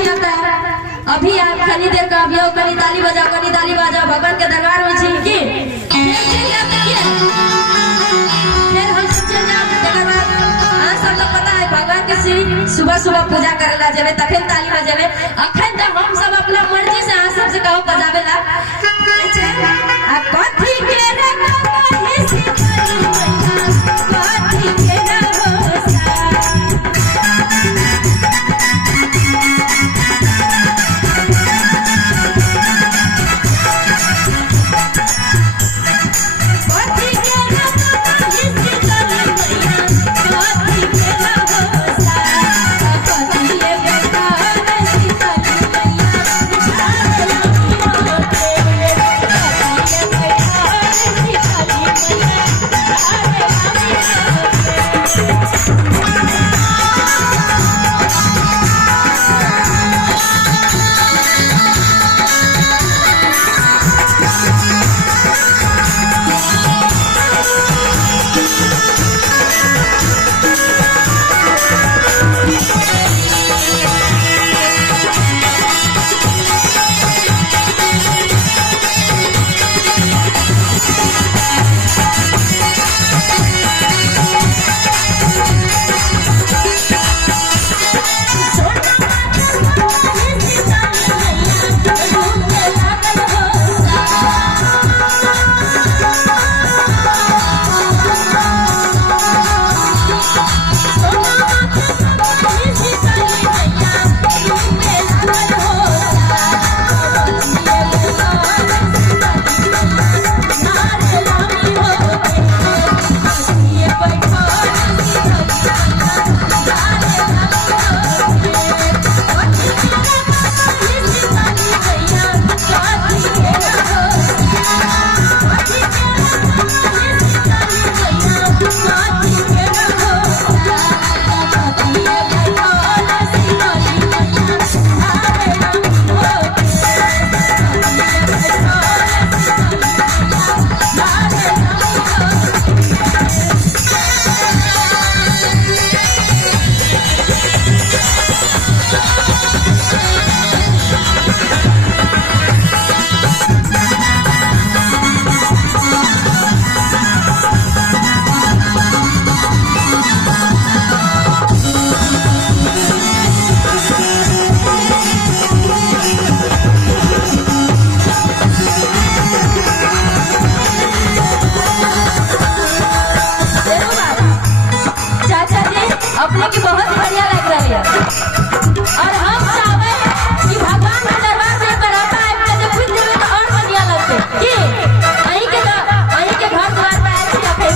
अभी आप खनी देर का अभियो कनी ताली बजाओ भगवान के दरबार में छी की फिर हम चल जाओ एकर बाद हां सब लोग पता है भगवान के श्री सुबह पूजा करेला जेबे तखन ताली बजेबे अखन त हम सब अपना मर्जी से हां सबसे कहो बजावेला आ कथी के रे कही से कथी के रे अपने की बहुत बढ़िया लग रही है और हम चाहे कि भगवान के दरबार में बराता है कदे खुद देवे तो और बढ़िया लगते की अही के घर द्वार पे ऐसे रखे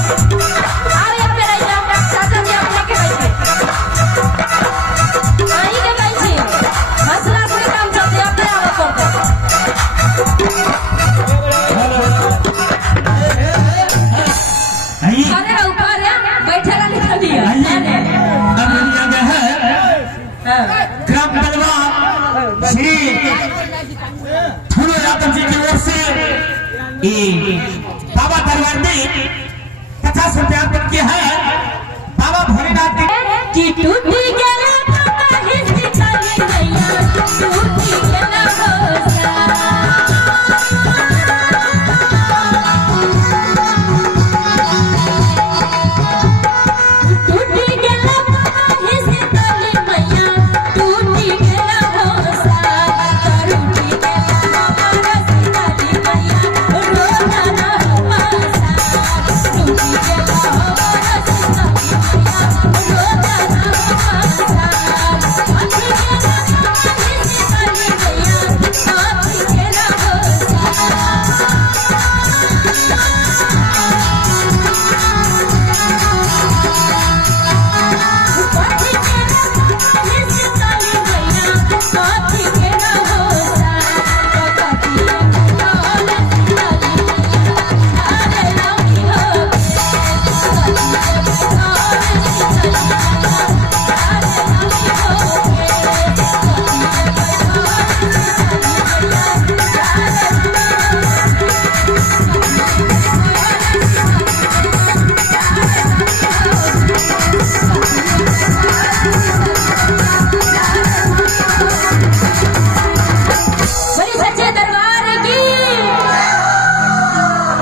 आओ एक पे रह जाओ चाचा जी अपने के बैठे अही के बैठी हंसला से काम चलते अपने आओ करते अरे ऊपर है बैठेगा निकल दिया ग्राम बलवा श्री फूलो यादव जी की ओर से बाबा दरबार में 50 रुपया किया है बाबा भोलेनाथ की